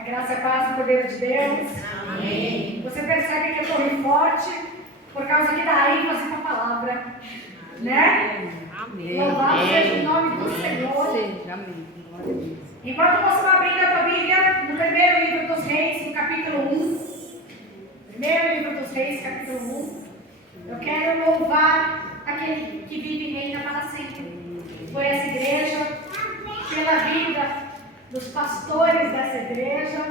A graça, a paz, o poder de Deus. Amém. Você percebe que eu estou forte por causa aqui da ênfase com a palavra. Né? Amém. Louvado seja o nome do Senhor. Amém. Glória a Deus. Enquanto você vai abrindo a tua Bíblia, no primeiro livro dos Reis, no capítulo 1. Primeiro livro dos Reis, capítulo 1. Eu quero louvar aquele que vive e reina para sempre. Por essa igreja, pela vida dos pastores dessa igreja.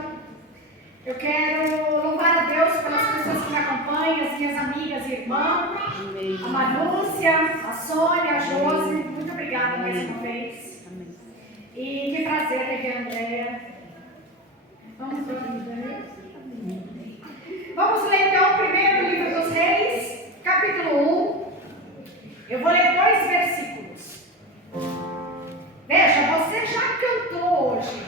Eu quero louvar a Deus pelas pessoas que me acompanham, as minhas amigas e irmãs, a Marúcia, a Sônia, a Josi. Muito obrigada mais uma vez. E que prazer ter a Andréia. Vamos ler então o primeiro livro dos Reis, capítulo 1. Eu vou ler 2 versículos. Veja, você já cantou hoje.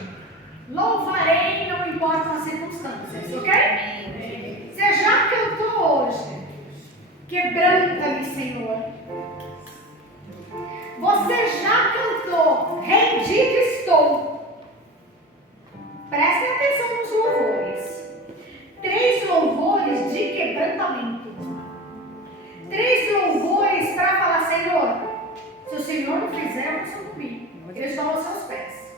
Louvarei, não importa as circunstâncias, ok? Você já cantou hoje. Quebranta-me, Senhor. Você já cantou, rendido estou. Prestem atenção nos louvores. 3 louvores de quebrantamento. 3 louvores para falar, Senhor, se o Senhor não fizer, eu sou comigo. Eu estou aos seus pés.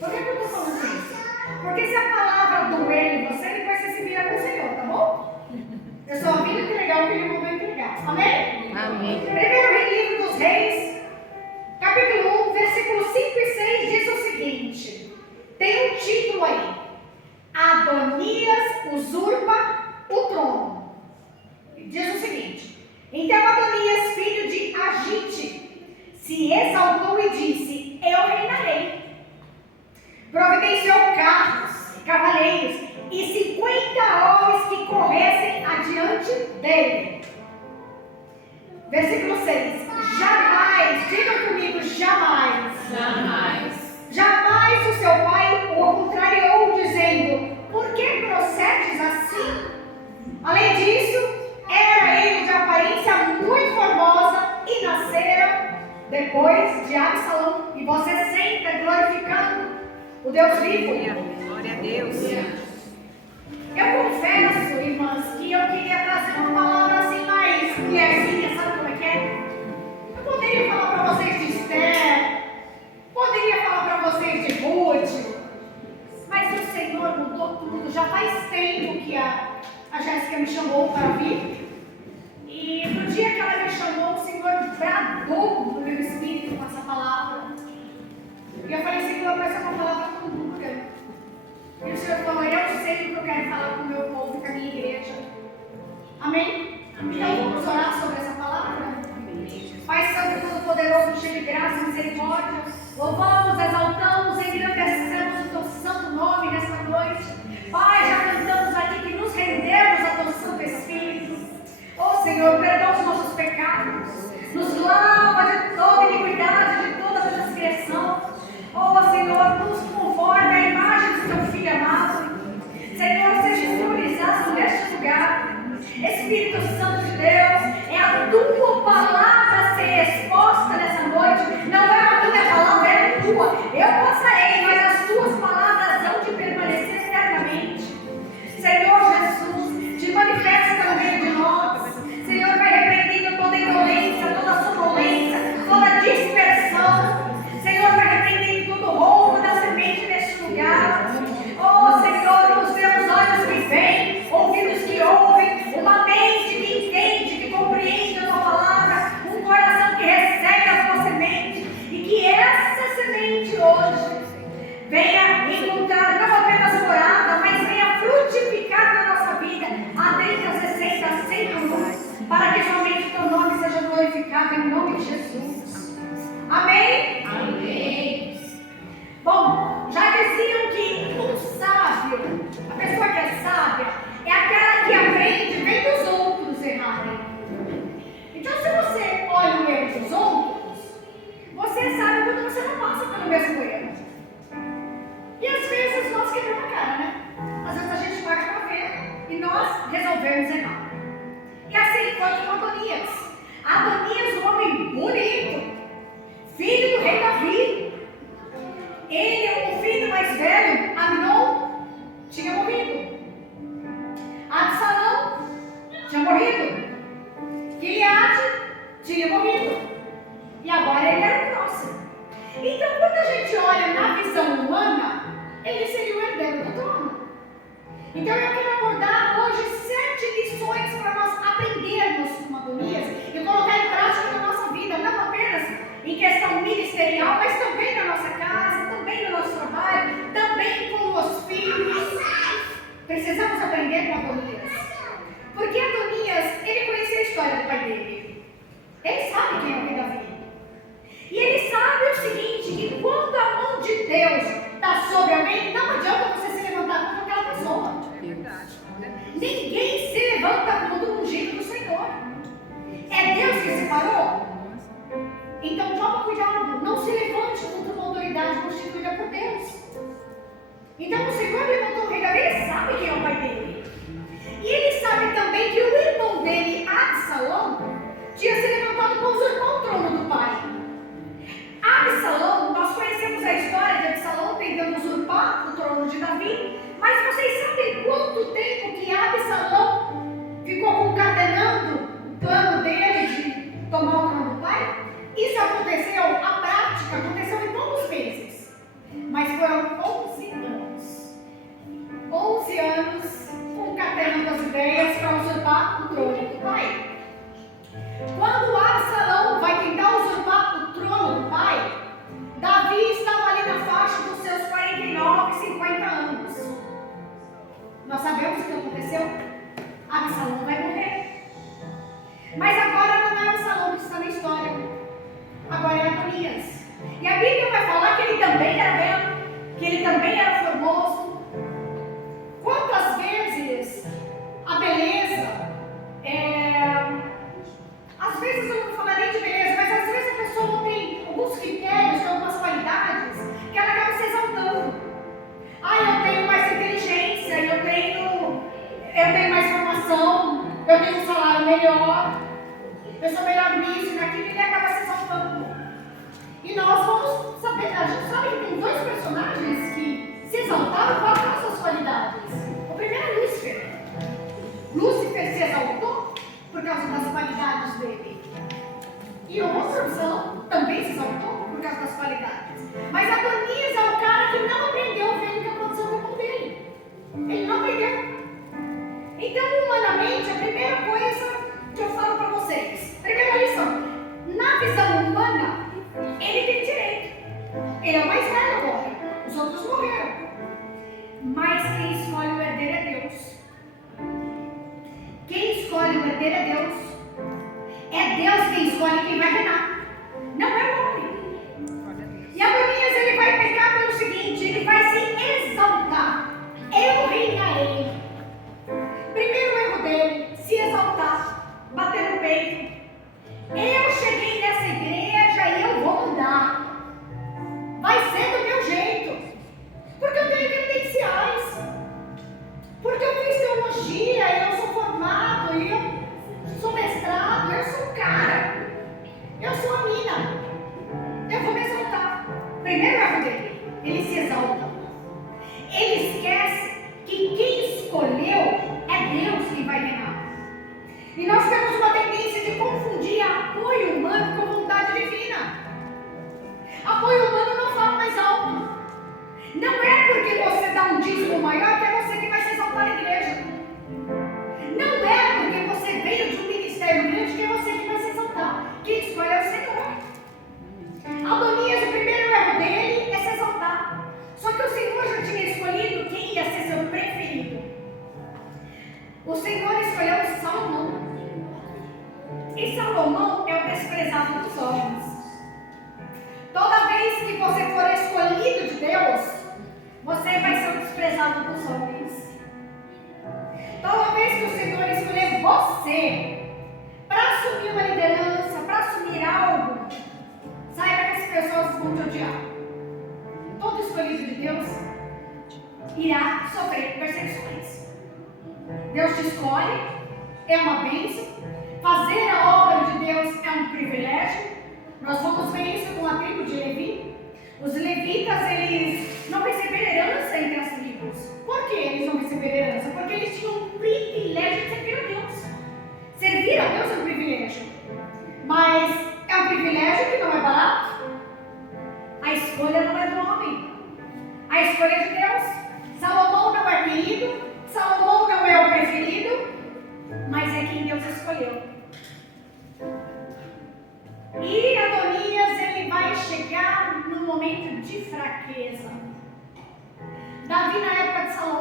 Por que eu estou falando isso? Porque se a palavra doer em você, depois você se vira com o Senhor, tá bom? Eu só vim entregar o que ele mandou entregar. Amém? Amém. Primeiro livro dos Reis, capítulo 1, versículos 5 e 6 diz o seguinte. Tem um título aí. Adonias usurpa o trono. Diz o seguinte. Então Adonias, filho de Agite, se exaltou e disse, eu reinarei. Providenciou carros, cavaleiros e 50 homens que corressem adiante dele. Versículo 6. Jamais, diga comigo, jamais. Jamais o seu pai o contrariou, dizendo, por que procedes assim? Além disso, era ele de aparência muito formosa e nascera depois de Absalão, e você senta glorificando o Deus vivo. Glória a Deus. Eu confesso, irmãs, que eu queria trazer uma palavra assim mais mulherzinha, sabe como é que é? Eu poderia falar para vocês de Esther, poderia falar para vocês de Ruth, mas o Senhor mudou tudo. Já faz tempo que a Jéssica me chamou para vir. E no dia que ela me chamou, o Senhor bradou no meu espírito com essa palavra. E eu falei, Senhor, mas é uma palavra tão dura. E o Senhor falou, eu sei o que eu quero falar com o meu povo e com a minha igreja. Amém? Então vamos orar sobre essa palavra? Pai Santo, Todo-Poderoso, cheio de graça e misericórdia, louvamos, exaltamos, engrandecemos o teu santo nome nesta noite. Pai, já cantamos aqui que nos rendemos ao teu Santo Espírito. Oh Senhor, perdoa os nossos pecados, nos lava de toda iniquidade, de toda transgressão. Oh Senhor, nos conforme a imagem do teu Filho amado. Senhor, seja simbolizado neste lugar. Espírito Santo de Deus, é a tua palavra a ser exposta nessa noite. Não é a minha palavra, é a tua. Eu passarei, mas as tuas palavras hão de permanecer eternamente. Senhor Jesus, te manifesta no meio de nós. Senhor, vai repreendendo toda indolência, toda sonolência, toda dispersão. Senhor, vai repreendendo todo roubo da semente neste lugar. Oh Senhor, nos teus olhos que veem, ouvidos que ouvem, uma mente que Então eu quero abordar hoje 7 lições para nós aprendermos com Adonias e colocar em prática na nossa vida, não apenas em questão ministerial, mas também na nossa casa, também no nosso trabalho, também com os filhos. Precisamos aprender com Adonias. Porque Adonias, ele conhecia a história do pai dele. Ele sabe quem é o rei Davi. E ele sabe o seguinte, que quando a mão de Deus está sobre alguém, não adianta você se levantar contra aquela pessoa. É verdade. Ninguém se levanta contra o ungido do Senhor. É Deus que separou? Então toma cuidado, não se levante contra uma autoridade constituída por Deus. Então o Senhor levantou o rei Davi, ele sabe quem é o pai dele. E ele sabe também que o irmão dele, Absalão, tinha se levantado para usurpar o trono do pai. Absalão, nós conhecemos a história de Absalão tentando usurpar o trono de Davi, mas vocês sabem quanto tempo que Absalão ficou concatenando o plano dele de tomar o trono do pai? Isso aconteceu, a prática aconteceu em poucos meses, mas foram 11 anos. 11 anos concatenando as ideias para usurpar o trono do pai. Quando Absalão vai tentar usurpar o trono do pai, Davi estava ali na faixa dos seus 49, 50 anos. Nós sabemos o que aconteceu? Absalão vai morrer. Mas agora não é Absalão que está na história. Agora é Adonias. E a Bíblia vai falar que ele também era belo, que ele também era formoso. Quantas vezes a beleza às vezes eu não vou falar nem de beleza, mas às vezes a pessoa tem alguns critérios, algumas qualidades, que ela acaba se exaltando. Eu tenho mais inteligência, eu tenho mais formação, eu tenho um salário melhor, eu sou melhor nisso e naquilo, e ele acaba se exaltando. E nós vamos saber, a gente sabe que tem 2 personagens que se exaltaram por causa das suas qualidades. O primeiro é Lúcifer. Lúcifer se exaltou por causa das qualidades dele. E o outro, Absalão, também se exaltou por causa das qualidades. Mas Adonias é o cara que não aprendeu vendo o que aconteceu com o irmão dele. Ele não aprendeu. Então, humanamente, a primeira coisa que eu falo para vocês, primeira lição, na visão humana, ele tem direito. Ele é o mais velho agora. Os outros morreram. Mas quem escolhe o herdeiro é Deus. Quem escolhe o herdeiro é Deus. É Deus quem escolhe quem vai reinar. Não é o homem. E Adonias, ele vai pecar pelo seguinte, ele vai se exaltar. Eu reinarei. Primeiro erro dele, se exaltar, bater no peito. Eu cheguei nessa igreja e eu vou mudar. Vai ser do meu jeito. Porque eu tenho credenciais. Porque eu fiz teologia, eu sou formado, eu sou mestrado, eu sou o cara. Eu sou a mina. Eu vou me exaltar. Primeiro erro dele, ele se exalta. Ele esquece que quem escolheu é Deus quem vai reinar. E nós temos uma tendência de confundir apoio humano com vontade divina. Apoio humano não fala mais alto. Não é porque você dá um dízimo maior que é você que vai se exaltar na igreja. Não é porque você veio de um ministério grande que é você que vai se exaltar. Quem escolhe é o Senhor. Adonias, o primeiro erro dele é se exaltar. Só que o Senhor já tinha escolhido quem ia ser seu preferido. O Senhor escolheu Salomão. E Salomão é o desprezado dos homens. Toda vez que você for escolhido de Deus, você vai ser o desprezado dos homens. Toda vez que o Senhor escolher você para assumir uma liderança, para assumir algo, saiba que as pessoas vão te odiar. Todo escolhido de Deus irá sofrer perseguições. Deus te escolhe, é uma bênção. Fazer a obra de Deus é um privilégio. Nós vamos ver isso com a tribo de Levi. Os levitas, eles não receberam herança entre as tribos. Por que eles não receberam herança? Porque eles tinham o privilégio de servir a Deus. Servir a Deus é um privilégio. Mas é um privilégio que não é barato. A escolha não é do homem. A escolha é de Deus. Salomão não é querido.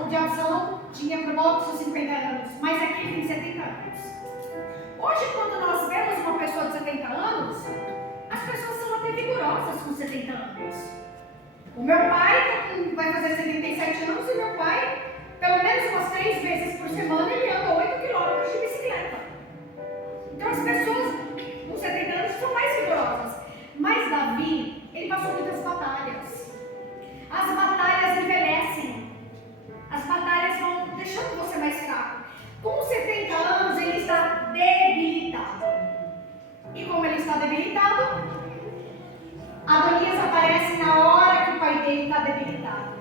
de Absalão tinha por volta dos 50 anos, mas aqui tem 70 anos. Hoje, quando nós vemos uma pessoa de 70 anos, as pessoas são até vigorosas com 70 anos. O meu pai vai fazer 77 anos e meu pai, pelo menos umas 3 vezes por semana, ele anda 8 quilômetros de bicicleta. Então as pessoas com 70 anos são mais vigorosas. Mas Davi, ele passou muitas batalhas. As batalhas envelhecem. As batalhas vão deixando você mais fraco. Com 70 anos ele está debilitado. E como ele está debilitado, Adonias aparece na hora que o pai dele está debilitado.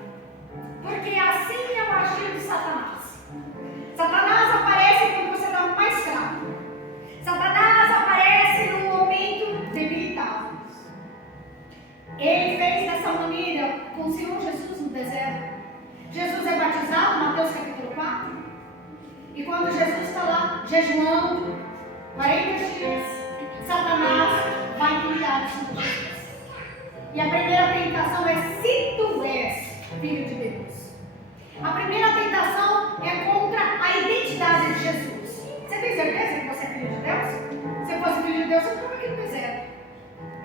Porque assim é o agir de Satanás. Satanás aparece quando você está mais fraco. Satanás aparece num momento debilitado. Ele fez dessa maneira com o Senhor Jesus no deserto. Jesus é batizado, Mateus capítulo 4. E quando Jesus está lá jejuando 40 dias, Satanás vai tentar o Senhor Jesus. E a primeira tentação é: se tu és filho de Deus. A primeira tentação é contra a identidade de Jesus. Você tem certeza que você é filho de Deus? Se fosse filho de Deus, você não estava aqui no deserto.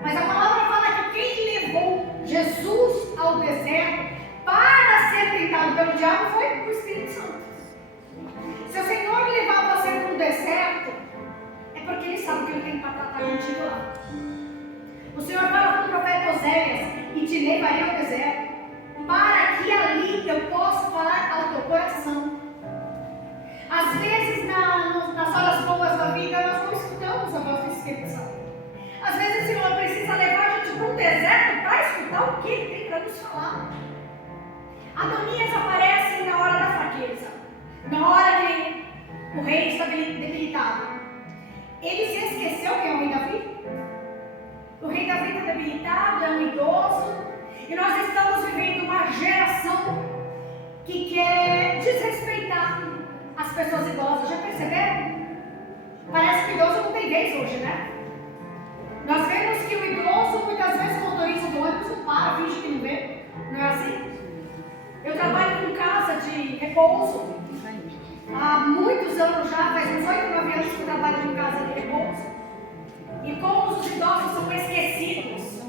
Mas a palavra fala que quem levou Jesus ao deserto para ser tentado pelo diabo foi o Espírito Santo. Se o Senhor levar você para o deserto, é porque Ele sabe que Ele tem para tratar contigo lá. O Senhor fala com o profeta Oséias: e te levarei ao deserto, para que ali eu possa falar ao teu coração. Às vezes, nas horas boas da vida, nós não escutamos a voz do Espírito Santo. Às vezes o Senhor precisa levar a gente para um deserto para escutar o que Ele tem para nos falar. Adonias aparece na hora da fraqueza, na hora que o rei está debilitado. Ele se esqueceu quem é o rei Davi? O rei Davi está debilitado, é um idoso, e nós estamos vivendo uma geração que quer desrespeitar as pessoas idosas. Já perceberam? Parece que o idoso não tem vez hoje, né? Nós vemos que o idoso, muitas vezes, o motorista do ônibus não para, finge que não vê. Não é assim? Eu trabalho com casa de repouso há muitos anos já, faz uns 8, 9 anos que eu trabalho em casa de repouso. E como os idosos são esquecidos.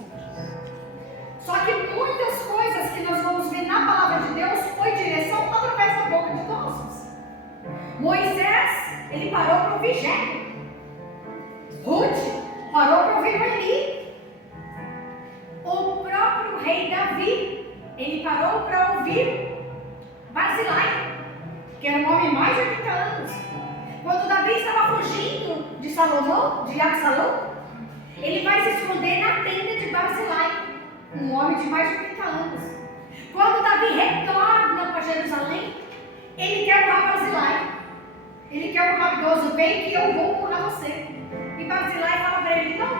Só que muitas coisas que nós vamos ver na palavra de Deus foi direção através da boca de idosos. Moisés, ele parou para ouvir Jetro. Ruth parou para ouvir Eli. O próprio rei Davi, ele parou para ouvir Barzilai, que era um homem mais de 80 anos. Quando Davi estava fugindo de Salomão, de Absalão, ele vai se esconder na tenda de Barzilai, um homem de mais de 80 anos. Quando Davi retorna para Jerusalém, ele quer honrar Barzilai. Ele quer honrar o idoso: vem que eu vou honrar você. E Barzilai fala para ele: não,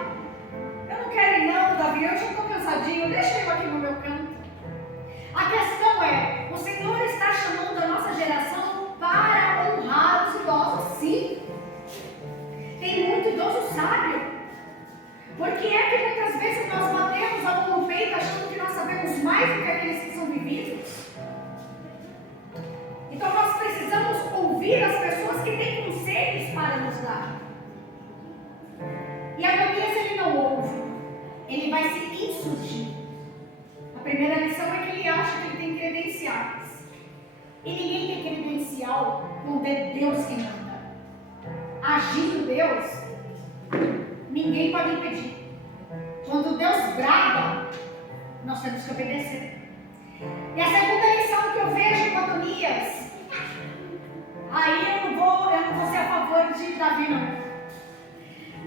eu não quero ir não, Davi, eu já estou cansadinho, deixa eu aqui no meu canto. A questão é, o Senhor está chamando a nossa geração para honrar os idosos, sim. Tem muito idoso sábio. Porque é que muitas vezes nós batemos a mão no peito achando que nós sabemos mais do que aqueles que são vividos. Então nós precisamos ouvir as pessoas que têm conselhos para nos dar. E Adonias, ele não ouve, ele vai se insurgir. A primeira lição é que ele acha que ele tem credenciais. E ninguém tem credencial quando é Deus quem manda. Agindo Deus, ninguém pode impedir. Quando Deus brada, nós temos que obedecer. E a segunda lição que eu vejo com Adonias, aí eu não vou ser a favor de Davi, não.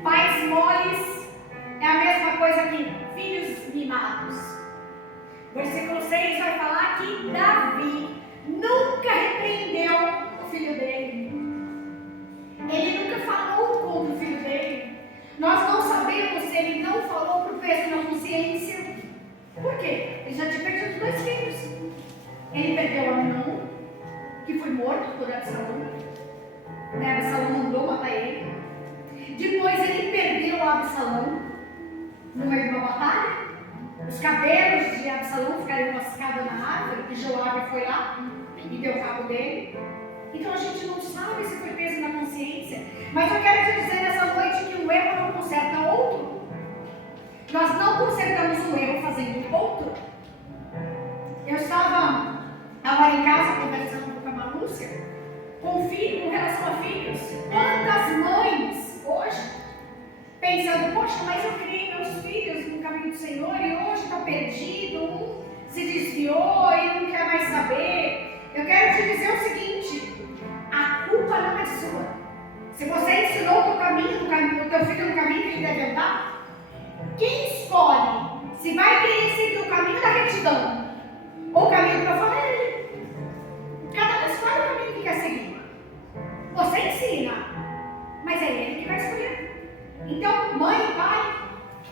Pais moles é a mesma coisa que filhos mimados. Versículo 6 vai falar que Davi nunca repreendeu o filho dele. Ele nunca falou contra o filho dele. Nós não sabemos se ele não falou por peso na consciência. Por quê? Ele já tinha perdido 2 filhos. Ele perdeu Amnon, que foi morto por Absalão. Absalão mandou matar ele. Depois ele perdeu Absalão no meio de uma batalha. Os cabelos de Absalão ficaram enroscados na árvore, e Joabe foi lá e deu cabo dele. Então a gente não sabe se foi peso na consciência. Mas eu quero te dizer nessa noite que o erro não conserta outro. Nós não consertamos o erro fazendo outro. Eu estava agora em casa conversando com a Marúcia, com relação a filhos. Quantas mães hoje pensando, poxa, mas eu criei meus filhos no caminho do Senhor e hoje está perdido, um se desviou e não quer mais saber. Eu quero te dizer o seguinte, a culpa não é sua. Se você ensinou o teu filho no caminho que ele deve andar, quem escolhe se vai querer seguir o caminho da retidão ou o caminho profano é ele. Cada um escolhe o caminho que quer seguir. Você ensina, mas é ele que vai escolher. Então, mãe e pai,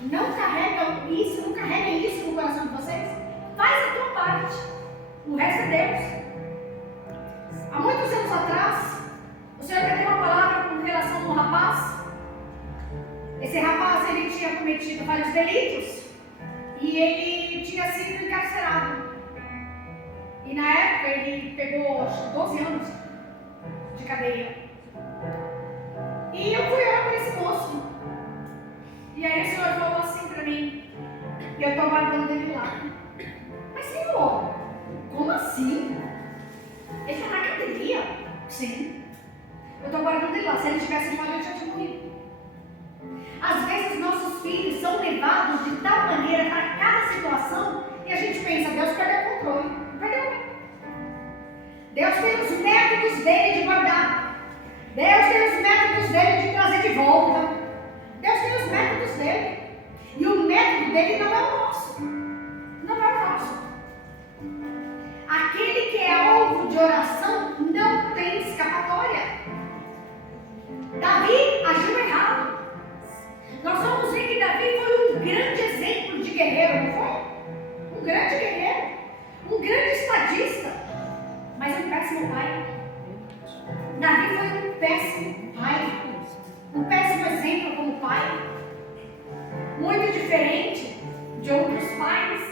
não carreguem isso no coração de vocês. Faz a tua parte. O resto é Deus. Há muitos anos atrás, o Senhor me deu uma palavra com relação a um rapaz. Esse rapaz, ele tinha cometido vários delitos e ele tinha sido encarcerado. E na época ele pegou, acho que 12 anos de cadeia. E eu fui orar por esse moço. E aí o Senhor falou assim para mim, e eu estou guardando ele lá. Mas Senhor, como assim? Ele está na cadeia? Sim. Eu estou guardando ele lá. Se ele tivesse morrido, eu já tinha morrido. Às vezes nossos filhos são levados de tal maneira para cada situação e a gente pensa, Deus perdeu o controle. Não perdeu. Deus tem os métodos dele de guardar. Deus tem os métodos dele de trazer de volta. Deus tem os métodos dele. E o método dele não é o nosso. Não é o nosso. Aquele que é alvo de oração não tem escapatória. Davi agiu errado. Nós vamos ver que Davi foi um grande exemplo de guerreiro, não foi? Um grande guerreiro. Um grande estadista. Mas um péssimo pai. Davi foi um péssimo pai. Um péssimo exemplo como pai. Muito diferente de outros pais.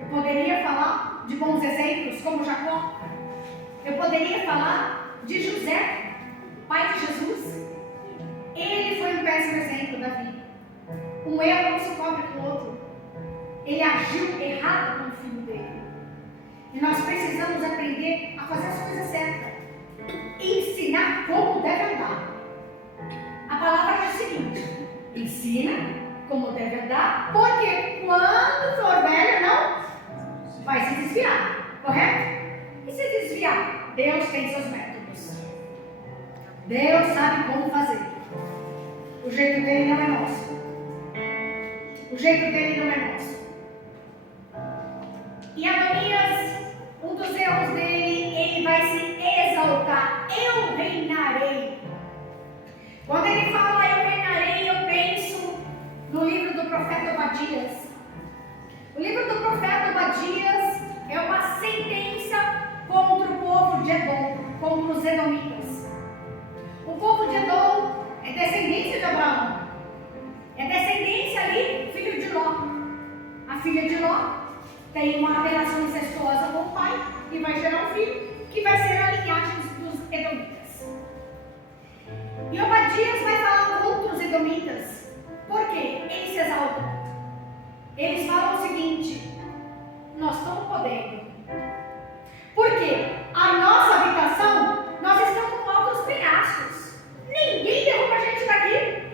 Eu poderia falar de bons exemplos como Jacó. Eu poderia falar de José, pai de Jesus. Ele foi um péssimo exemplo, Davi. Um erro não se cobre com o outro. Ele agiu errado com o filho dele. E nós precisamos aprender a fazer as coisas certas. Ensinar como deve andar. A palavra diz o seguinte: ensina como deve andar, porque quando for velho não vai se desviar, correto? E se desviar? Deus tem seus métodos. Deus sabe como fazer. O jeito dele não é nosso. O jeito dele não é nosso. E Adonias, um dos erros dele, ele vai se exaltar. Eu reinarei. Quando ele fala eu reinarei, eu penso no livro do profeta Obadias. O livro do profeta Obadias é uma sentença contra o povo de Edom, contra os edomitas. O povo de Edom é descendência de Abraão. É descendência ali, filho de Ló. A filha de Ló tem uma relação incestuosa com o pai e vai gerar um filho que vai ser a linhagem dos edomitas. E Obadias vai falar contra os edomitas. Por quê? Eles se exaltam. Eles falam o seguinte: nós estamos podendo. Por quê? A nossa habitação, nós estamos com altos penhascos. Ninguém derruba a gente daqui.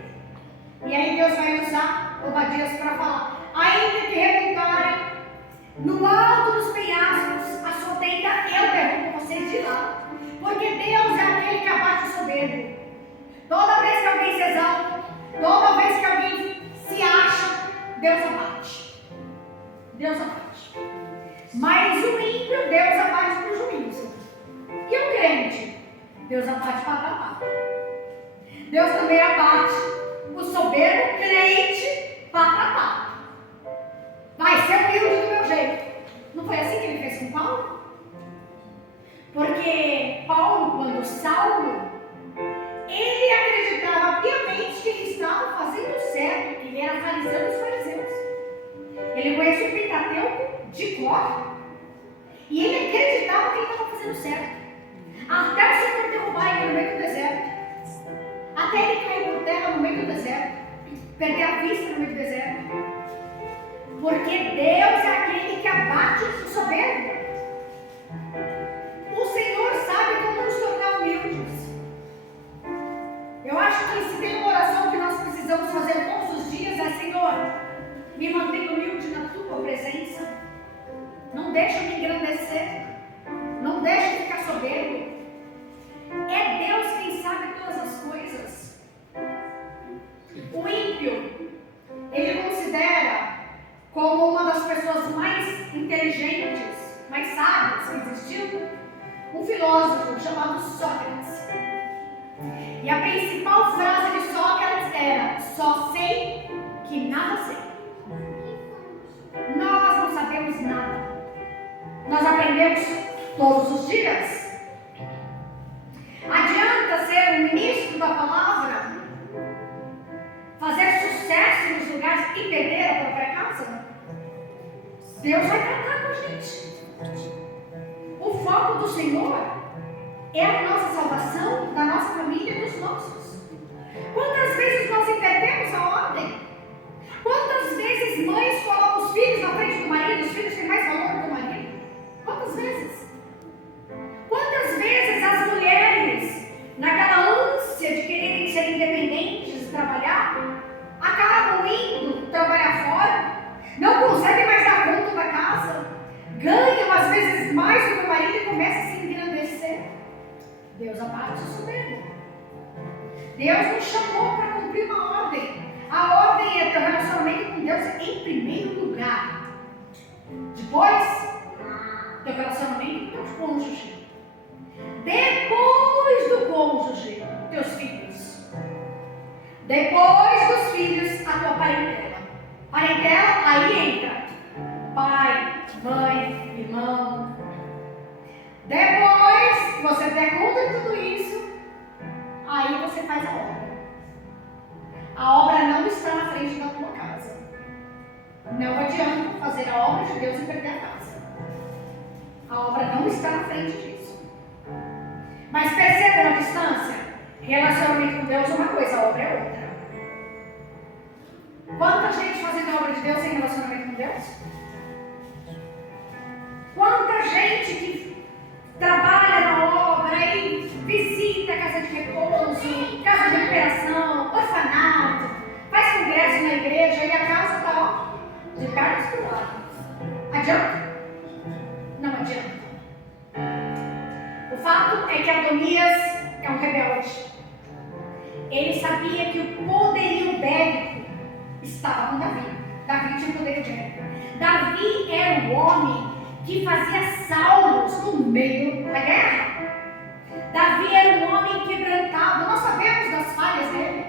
E aí Deus vai usar Obadias para falar: ainda que remontarem no alto dos penhascos a sua tenda, eu derrubo vocês de lá. Porque Deus é aquele que abate o soberbo. Toda vez que alguém se exalta, toda vez que alguém se acha, Deus abate. Deus abate. Mas o ímpio, Deus abate para o juízo. E o crente? Deus abate para tratar. Deus também abate o soberbo crente para tratar. Vai ser humilde do meu jeito. Não foi assim que ele fez com Paulo? Porque Paulo, quando Saulo, ele acreditava piamente que ele estava fazendo certo, que ele era fariseu dos fariseus. Ele conhecia o Pentateuco de cor e ele acreditava que ele estava fazendo fazendo certo. Até o Senhor derrubar ele no meio do deserto. Até ele cair por terra no meio do deserto. Perder a vista no meio do deserto. Porque Deus é aquele que abate o soberbo. O Senhor sabe como nos tornar humildes. Eu acho que se tem uma oração que nós precisamos fazer todos os dias é: Senhor, me mantenha humilde na tua presença. Não deixa eu me engrandecer. Não deixa eu ficar soberbo. É Deus quem sabe todas as coisas. O ímpio, ele considera como uma das pessoas mais inteligentes, mais sábias que existiu, um filósofo chamado Sócrates. E a principal frase de Sócrates era: só sei que nada sei. Nós não sabemos nada. Nós aprendemos todos os dias. Adianta ser um ministro da palavra, fazer sucesso nos lugares e perder a própria casa? Deus vai tratar com a gente. O foco do Senhor é a nossa salvação, da nossa família e dos nossos. Quantas vezes nós invertemos a ordem? Quantas vezes mães colocam os filhos na frente do marido, os filhos têm mais valor que o marido? Quantas vezes? Quantas vezes as mulheres, naquela ânsia de quererem ser independentes e trabalhar, acabam indo trabalhar fora, não conseguem mais dar conta da casa, ganham às vezes mais do que o marido e começam a se engrandecer? Deus abate o soberbo. Deus nos chamou para cumprir uma ordem. A ordem é teu relacionamento com Deus em primeiro lugar. Depois, teu relacionamento com teu cônjuge. Depois do cônjuge, teus filhos. Depois dos filhos, a tua parentela. Parentela, aí entra pai, mãe, irmão. Depois que você der conta de tudo isso, aí você faz a obra. A obra não está na frente da tua casa. Não adianta fazer a obra de Deus e perder a casa. A obra não está na frente disso. Mas perceba a distância. Relacionamento com Deus é uma coisa, a obra é outra. Quanta gente fazendo a obra de Deus sem relacionamento com Deus? Quanta gente que trabalha na obra e visita casa de repouso, casa de recuperação, orfanato, faz congresso na igreja e a casa está de cartas para o lado. Adianta? Não adianta. O fato é que Adonias é um rebelde. Ele sabia que o poderio bélico estava com Davi. Davi tinha poder bélico. Davi era um homem que fazia salmos no meio da guerra. Davi era um homem quebrantado. Nós sabemos das falhas dele.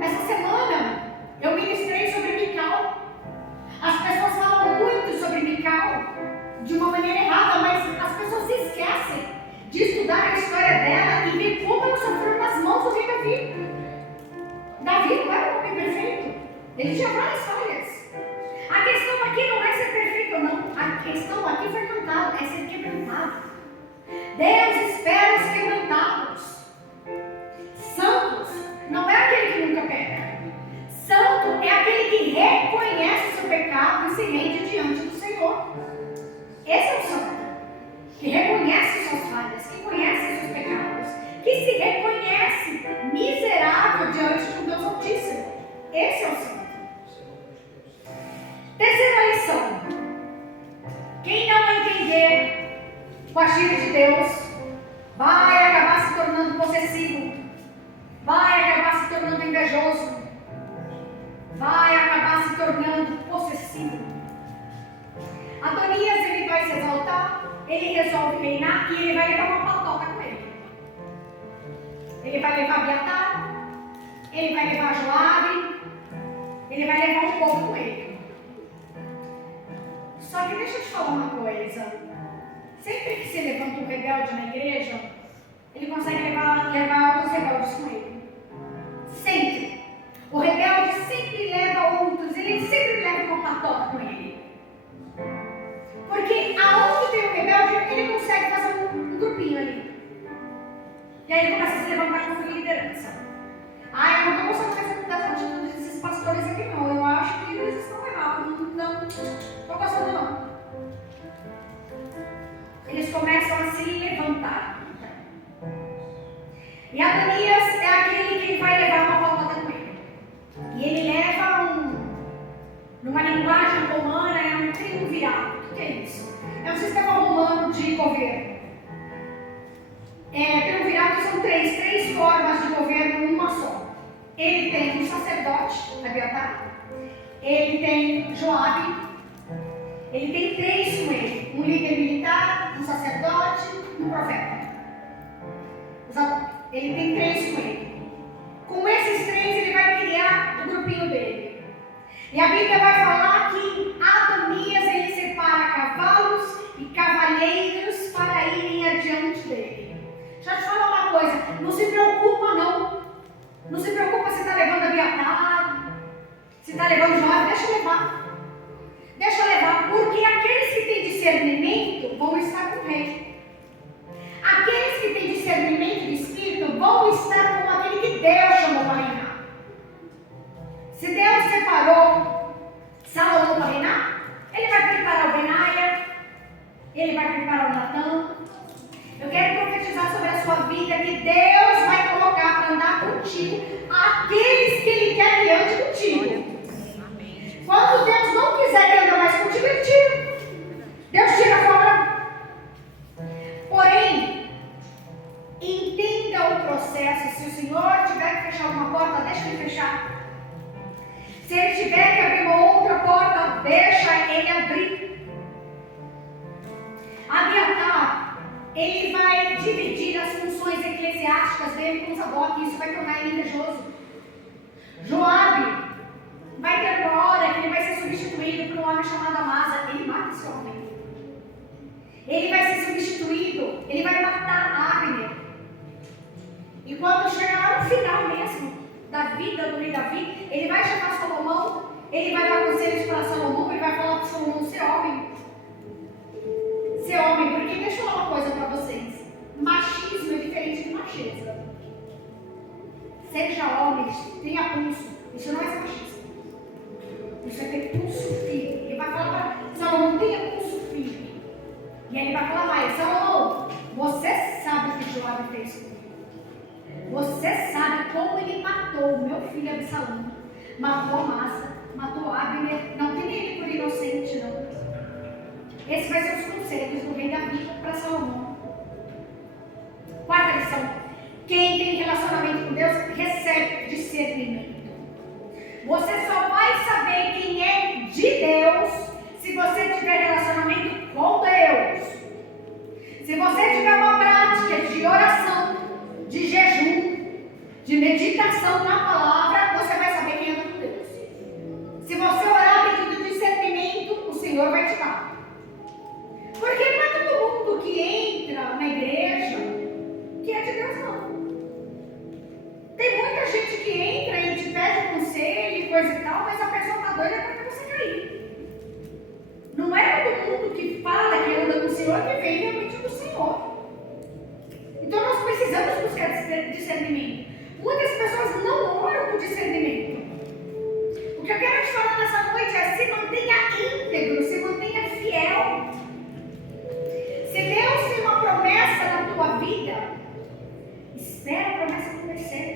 Essa semana eu ministrei sobre Mical. As pessoas falam muito sobre Mical de uma maneira errada, mas as pessoas se esquecem de estudar a história dela e ver como ela sofreu nas mãos do rei Davi. Davi não era um homem perfeito. Ele tinha várias falhas. A questão aqui não é ser perfeito ou não. A questão aqui foi cantada, é ser quebrantado. Deus espera os quebrantados. Santos não é aquele que nunca peca. Santo é aquele que reconhece o seu pecado e se rende diante do Senhor. Esse é o santo. Que reconhece suas falhas, que conhece seus pecados, que se reconhece miserável diante de um Deus Altíssimo. Esse é o santo. Terceira lição. Quem não entender o agir de Deus vai acabar se tornando possessivo, vai acabar se tornando invejoso, vai acabar se tornando possessivo. Adonias, ele vai se exaltar, ele resolve reinar e ele vai levar uma patota com ele. Ele vai levar Abiatar, ele vai levar Joabe, ele vai levar um povo com ele. Só que deixa eu te falar uma coisa. Sempre que se levanta um rebelde na igreja, ele consegue levar outros rebeldes com ele. Sempre. O rebelde sempre leva outros, ele sempre leva uma patota com ele. Porque aonde tem um rebelde, ele consegue fazer um E aí ele começa a se levantar como liderança. Ah, eu não estou gostando dessa atitude desses pastores aqui não. Eu acho que eles estão errados. Não estou gostando não. Eles começam a se levantar. E Adonias é aquele que vai levar uma paulada com ele. E ele leva numa linguagem romana, é um triunvirato. O que é isso? É um sistema romano de governo. Triunvirato são três formas de governo, uma só. Ele tem um sacerdote, Abiatar. Ele tem Joabe. Ele tem 3 com ele. Um líder militar, um sacerdote e um profeta. Ele tem 3 com ele. Com esses 3 ele vai criar o grupinho dele. E a Bíblia vai falar que Adonias ele separa cavalos e cavalheiros para irem adiante dele. Deixa eu te falar uma coisa, não se preocupa não. Não se preocupa se está levando Abiatar, se está levando Joabe, deixa levar. Deixa levar, porque aqueles que têm discernimento vão estar com o rei. Aqueles que têm discernimento de espírito vão estar com aquele que Deus chamou para reinar. Se Deus separou Salomão para reinar, ele vai preparar o Benaia, ele vai preparar o Natã. Eu quero profetizar sobre a sua vida que Deus vai colocar para andar contigo aqueles que Ele quer que ande contigo. Quando Deus não quiser que ande mais contigo, Ele tira. Deus tira fora. Porém, entenda o processo. Se o Senhor tiver que fechar uma porta, deixa Ele fechar. Se Ele tiver que abrir uma outra porta, deixa Ele abrir. Abiatar, ele vai dividir as funções eclesiásticas dele com Zadok, isso vai tornar ele invejoso. Joabe vai ter uma hora que ele vai ser substituído por um homem chamado Amasa. Ele mata esse homem. Ele vai ser substituído, ele vai matar Abner. E quando chegar lá no final mesmo da vida do rei Davi, ele vai chamar Salomão, ele vai dar conselhos para Salomão, ele vai falar para Salomão ser homem. Ser homem, porque deixa eu falar uma coisa para vocês. Machismo é diferente de macheza. Seja homem, tenha pulso. Isso não é ser machista. Isso é ter pulso firme. Ele vai falar para Salomão, tenha pulso firme. E aí ele vai falar mais, Salomão, você sabe o que Joabe fez comigo. Você sabe como ele matou o meu filho Absalão. Matou Amasa, matou Abner. Não tem ele por inocente, não. Esse vai ser os conselhos do rei Davi para Salomão. 4ª lição. Quem tem relacionamento com Deus recebe discernimento. Você só vai saber quem é de Deus se você tiver relacionamento com Deus. Se você tiver uma prática de oração, de jejum, de meditação na palavra, você vai saber quem é com Deus. Se você orar pedindo discernimento, o Senhor vai te dar. Porque não é todo mundo que entra na igreja que é de Deus, não. Tem muita gente que entra e te pede conselho e coisa e tal, mas a pessoa está doida para você cair. Não é todo mundo que fala que anda com o Senhor que vem realmente do Senhor. Então nós precisamos buscar discernimento. Muitas pessoas não oram por discernimento. O que eu quero te falar nessa noite é: se mantenha íntegro, se mantenha fiel. Se Deus tem uma promessa na tua vida, espera a promessa acontecer.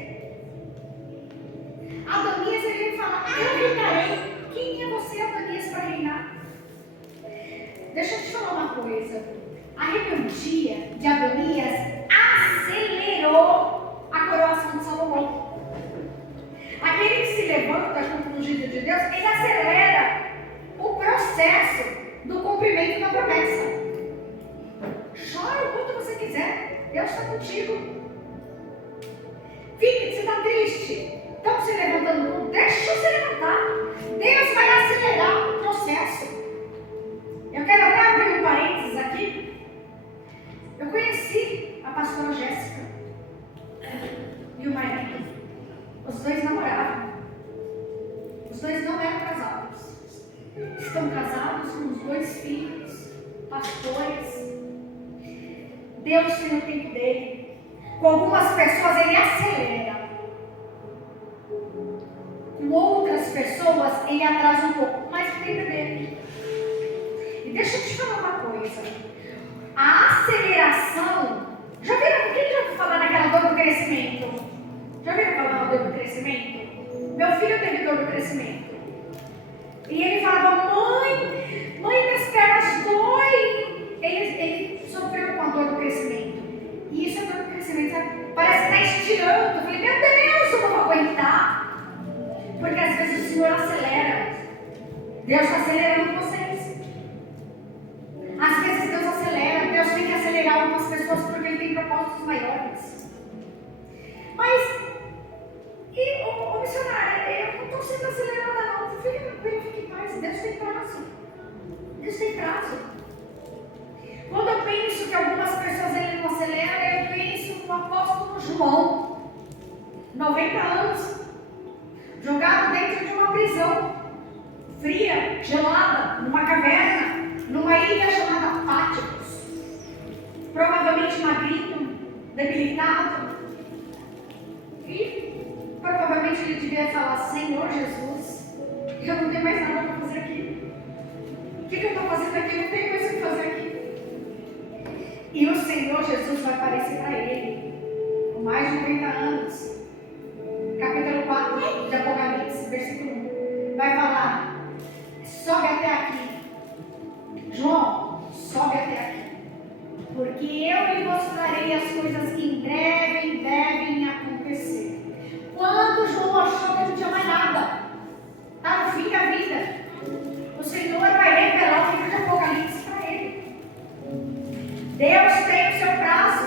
Adonias ele fala: eu reinarei. Quem é você, Adonias, para reinar? Deixa eu te falar uma coisa. A rebeldia de Adonias acelerou a coroação de Salomão. Aquele que se levanta contra o ungido de Deus, ele acelera o processo do cumprimento da promessa. Chora o quanto você quiser, Deus está contigo. Fique, você está triste, estão se levantando, deixa se levantar. Deus vai acelerar o processo. Eu quero até abrir um parênteses aqui. Eu conheci a pastora Jéssica e o marido. Os dois namoravam. Os dois não eram casados. Estão casados com os 2 filhos, pastores. Deus tem o tempo dele. Com algumas pessoas ele acelera. Com outras pessoas ele atrasa um pouco, mas depende dele. E deixa eu te falar uma coisa. A aceleração, quem já ouviu falar naquela dor do crescimento? Já ouviram falar na dor do crescimento? Meu filho teve dor do crescimento. E ele falava, mãe, minhas pernas doem. Ele sofreu com a dor do crescimento. E isso é dor do crescimento, sabe? Parece que está estirando. Eu falei, meu Deus, eu não vou aguentar. Porque às vezes o Senhor acelera. Deus está acelerando vocês. Às vezes Deus acelera. Deus tem que acelerar algumas pessoas porque Ele tem propósitos maiores. Mas, missionária, eu não estou sendo acelerada não. Fique tranquilo, fique em paz. Deus tem prazo. Deus tem prazo. Quando eu penso que algumas pessoas Ele não acelera, eu penso no apóstolo João. 90 anos. Jogado dentro de uma prisão. Fria, gelada, numa caverna, numa ilha chamada Pátimos. Provavelmente magrinho, debilitado. E provavelmente ele devia falar, Senhor Jesus, eu não tenho mais nada para fazer aqui. O que eu estou fazendo aqui? Eu não tenho mais o que fazer aqui. E o Senhor Jesus vai aparecer para ele, com mais de 90 anos. Capítulo 4 de Apocalipse, versículo 1. Vai falar, sobe até aqui. João, sobe até aqui. Porque eu lhe mostrarei as coisas que em breve devem acontecer. Quando João achou que não tinha mais nada, está no fim da vida, o Senhor vai revelar o livro de Apocalipse para ele. Deus tem o seu prazo.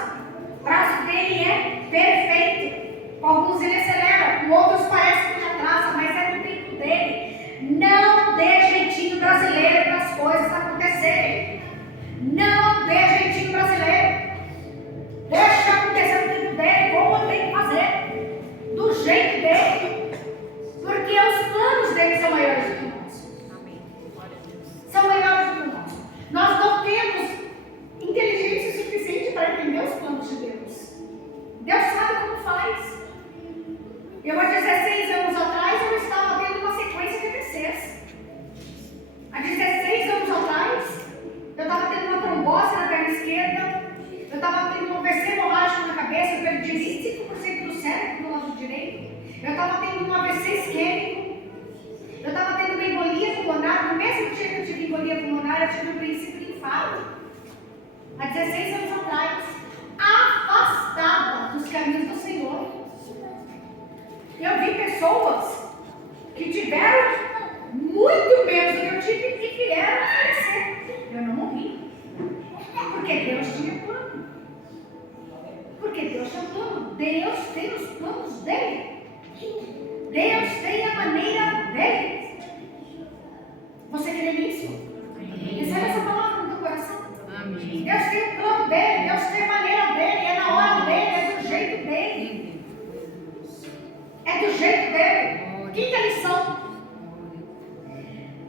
O prazo dele é perfeito. Com alguns ele acelera, com outros parece que ele atrasa, mas é no tempo dele. Não dê jeitinho brasileiro para as coisas acontecerem. Não dê jeitinho brasileiro. Deixa acontecer no tempo dele, como tem que fazer. Do jeito dele. Porque os planos dele são maiores do que o nosso. Amém. Glória a Deus. São maiores do que o nosso. Nós não temos inteligência suficiente para entender os planos de Deus. Deus sabe como faz. Eu há 16 anos atrás eu estava tendo uma sequência de AVCs. Há 16 anos atrás eu estava tendo uma trombose na perna esquerda. Eu estava tendo um AVC hemorrágico na cabeça. Eu perdi 25% do cérebro do lado direito. Eu estava tendo um AVC isquêmico. Eu estava tendo uma embolia pulmonar. No mesmo dia que eu tive embolia pulmonar, eu tive um princípio de infarto. Há 16 anos atrás. Afastada dos caminhos do Senhor. Eu vi pessoas que tiveram muito menos do que eu tive e vieram a falecer. Eu não morri. Porque Deus tinha plano. Porque Deus tinha plano. Deus tem os planos dele. Deus tem a maneira dele. Você crê nisso? Recebe essa palavra no teu coração. Amém. Deus tem o plano dele. Deus tem a maneira dele. É na hora dele. É do jeito dele. É do jeito dele. Quinta lição.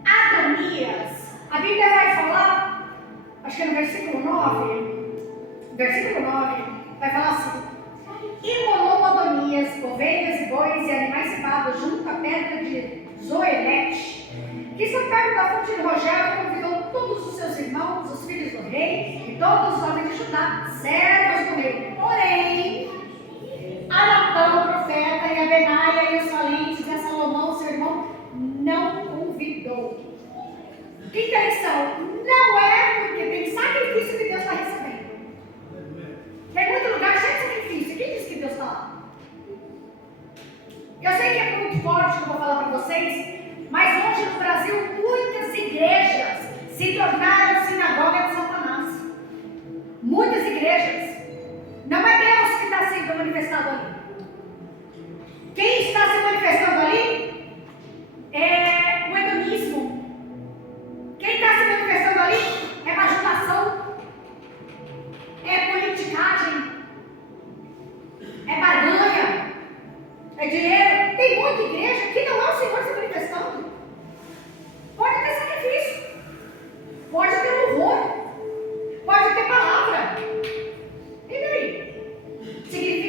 Adonias. A Bíblia vai falar, acho que é no versículo 9. Versículo 9 vai falar assim: imolou Adonias ovelhas e bois e animais cevados junto à pedra de Zoelete, que está perto da fonte de Rogel, e convidou todos os seus irmãos, os filhos do rei e todos os homens de Judá, servos do rei. Porém, a Natã, o profeta, e a Benaia e os valentes, e a Salomão, seu irmão, não convidou. Quinta lição: não é porque tem sacrifício que Deus está recebendo. Tem muito lugar cheio de sacrifício. Quem disse que Deus está lá? Eu sei que é muito forte o que eu vou falar para vocês, mas hoje no Brasil muitas igrejas se tornaram sinagoga de Satanás. Muitas igrejas. Não é Deus que está sendo manifestado ali. Quem está se manifestando ali é o hedonismo. Quem está se manifestando ali é bajulação, é politicagem, é barganha, é dinheiro. Tem muita igreja que não é o Senhor se manifestando. Pode ter sacrifício, pode ter louvor, pode ter palavra. E daí? Significa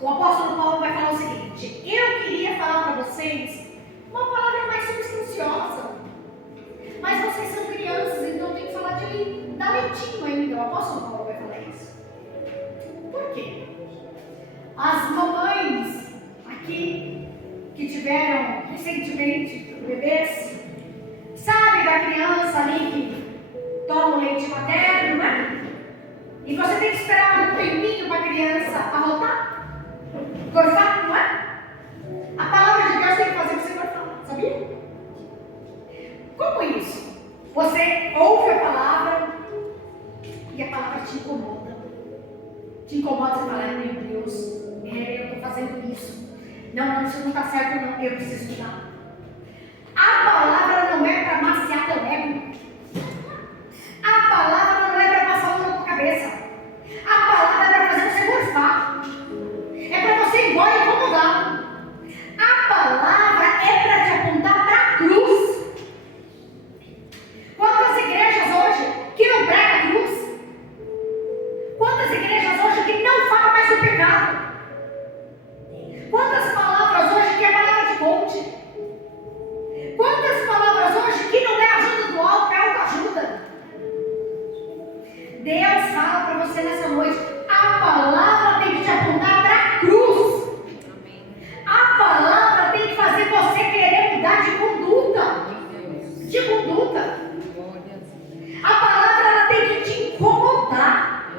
O apóstolo Paulo vai falar o seguinte: eu queria falar para vocês uma palavra mais substanciosa, mas vocês são crianças, então tem que falar da leitinho ainda. O apóstolo Paulo vai falar isso. Por quê? As mamães aqui que tiveram recentemente bebês, sabe da criança ali que toma o leite materno, né? E você tem que esperar um tempinho para a criança arrotar, gorfar, não é? A palavra de Deus tem que fazer você gorfar, sabia? Como isso? Você ouve a palavra e a palavra te incomoda. Te incomoda, você fala: meu Deus, eu estou fazendo isso. Não, isso não está certo, não, eu preciso mudar. A palavra não é para maciar teu ego. A palavra não é para passar a mão na tua cabeça. A palavra é para fazer você gorfar. É para você ir embora incomodado. A palavra é para te apontar para a cruz. Quantas igrejas hoje que não pregam a cruz? Quantas igrejas hoje que não falam mais do pecado? Quantas palavras hoje que é palavra de coach? Quantas palavras hoje que não é ajuda do alto, é autoajuda? Deus fala para você nessa noite: a palavra tem que te apontar para a cruz. A palavra tem que fazer você querer mudar de conduta. De conduta. A palavra ela tem que te incomodar.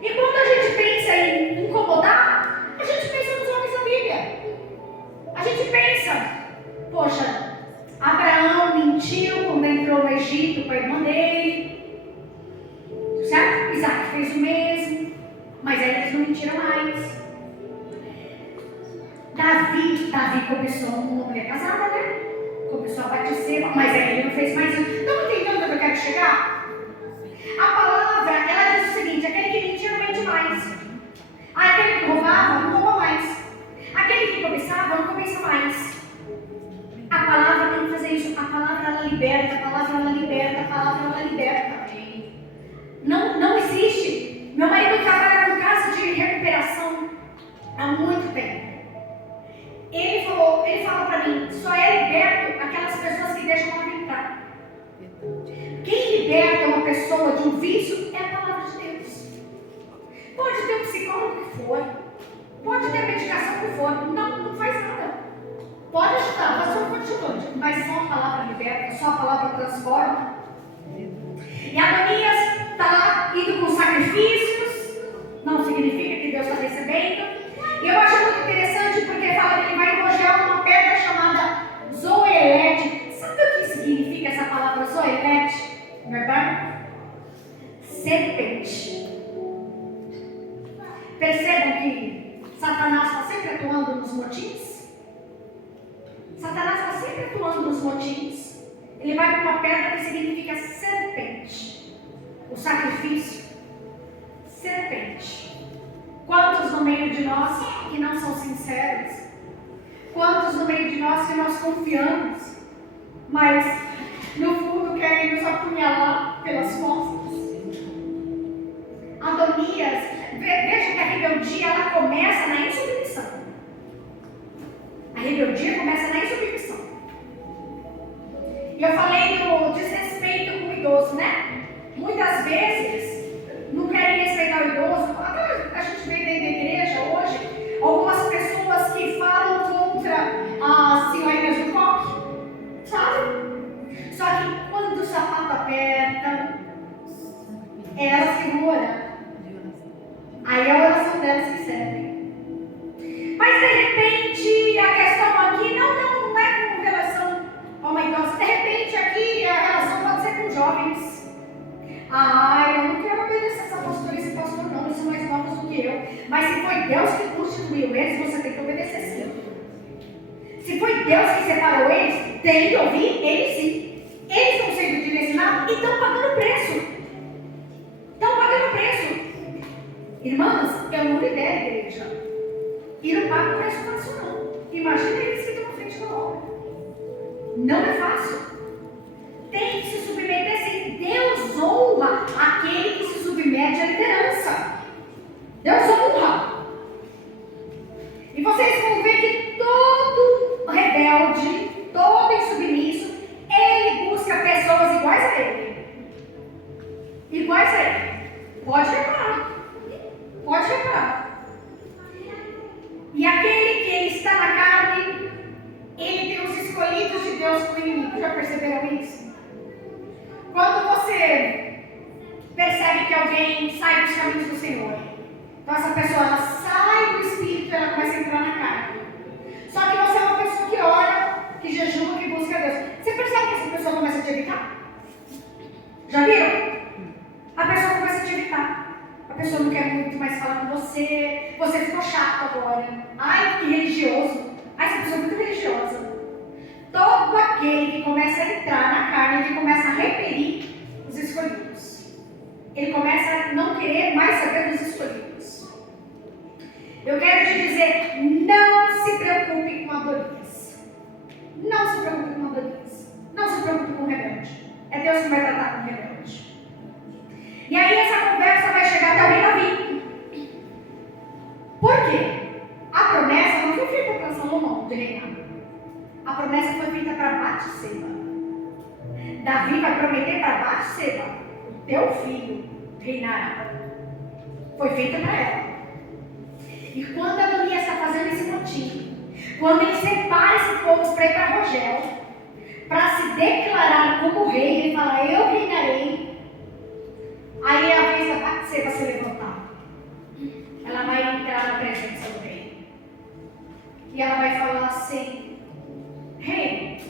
E quando a gente pensa em incomodar, a gente pensa nos homens da Bíblia. A gente pensa: poxa, Abraão mentiu quando entrou no Egito com a irmã dele. Certo? Isaac fez o mesmo. Mas aí eles não mentiram mais. Davi começou uma mulher casada, né? Começou a bater, mas aí ele não fez mais isso. Estão entendendo onde eu quero chegar? A palavra, ela diz o seguinte: aquele que mentia não mente mais. Aquele que roubava não rouba mais. Aquele que cobiçava não cobiça mais. A palavra tem que fazer isso. A palavra ela liberta, a palavra ela liberta, a palavra ela liberta. Não existe. Meu marido trabalha com casa de recuperação há muito tempo. Ele fala para mim: só é liberto aquelas pessoas que deixam ela entrar. Quem liberta uma pessoa de um vício é a palavra de Deus. Pode ter um psicólogo que for, pode ter a medicação que for, não faz nada. Pode ajudar, mas só continua. Mas só a palavra liberta, só a palavra transforma. E Adonias está lá indo com sacrifícios, não significa que Deus está recebendo. E eu acho muito interessante porque fala que ele vai elogiar uma pedra chamada Zoelete. Sabe o que significa essa palavra Zoelete? No hebraico? Serpente. Percebam que Satanás está sempre atuando nos motins? Satanás está sempre atuando nos motins. Ele vai para uma pedra que significa serpente. O sacrifício. Serpente. Quantos no meio de nós que não são sinceros? Quantos no meio de nós que nós confiamos, mas no fundo querem nos apunhalar pelas costas? Adonias, veja que a rebeldia ela começa na insubmissão. A rebeldia começa na insubmissão. E eu falei do desrespeito com o idoso, né? Muitas vezes não querem respeitar o idoso. A gente vê dentro da igreja hoje algumas pessoas que falam contra as senhorinhas do coque, sabe? Só que quando o sapato aperta, ela segura. Aí é a oração delas que serve. Mas de repente a questão aqui não é com relação a uma idosa. De repente aqui a relação pode ser com jovens. Eu não quero obedecer essa pastora e esse pastor não, eles são mais novos do que eu. Mas se foi Deus que constituiu eles, você tem que obedecer sim. Se foi Deus que separou eles, tem que ouvir eles sim. Eles estão sendo direcionados e estão pagando preço. Estão pagando preço. Irmãs, eu não lidero a igreja. E não pago preço fácil não. Imagina eles que estão na frente da obra. Não é fácil. Tem que se submeter sim. Deus honra aquele que se submete à liderança. Deus honra. E vocês vão ver que todo rebelde, todo insubmisso, ele busca pessoas iguais a ele. Iguais a ele. Pode reparar. Pode reparar. E aquele que ele está na carne, ele tem os escolhidos de Deus como inimigo. Já perceberam isso? Quando você percebe que alguém sai dos caminhos do Senhor, então essa pessoa ela sai do espírito e ela começa a entrar na carne. Só que você é uma pessoa que ora, que jejua, que busca Deus. Você percebe que essa pessoa começa a te evitar? Já viram? A pessoa começa a te evitar. A pessoa não quer muito mais falar com você. Você ficou chato agora. Ai, que religioso. Ai, essa pessoa é muito religiosa. Todo aquele que começa a entrar na carne, ele começa a repelir os escolhidos. Ele começa a não querer mais saber dos escolhidos. Eu quero te dizer, não se preocupe com Adonias. Não se preocupe com Adonias. Não se preocupe com o rebelde. É Deus que vai tratar com o rebelde. E aí essa conversa vai chegar até o rei Davi. Por quê? A promessa não foi feita para Salomão de reinar. A promessa foi feita para Batseba. Davi vai prometer para Batseba: o teu filho reinará. Foi feita para ela. E quando Adonias está fazendo esse motim, quando ele separa esse povo para ir para Rogel, para se declarar como rei, ele fala: eu reinarei. Aí é a vez da Batseba se levantar. Ela vai entrar na presença do rei. E ela vai falar assim: rei,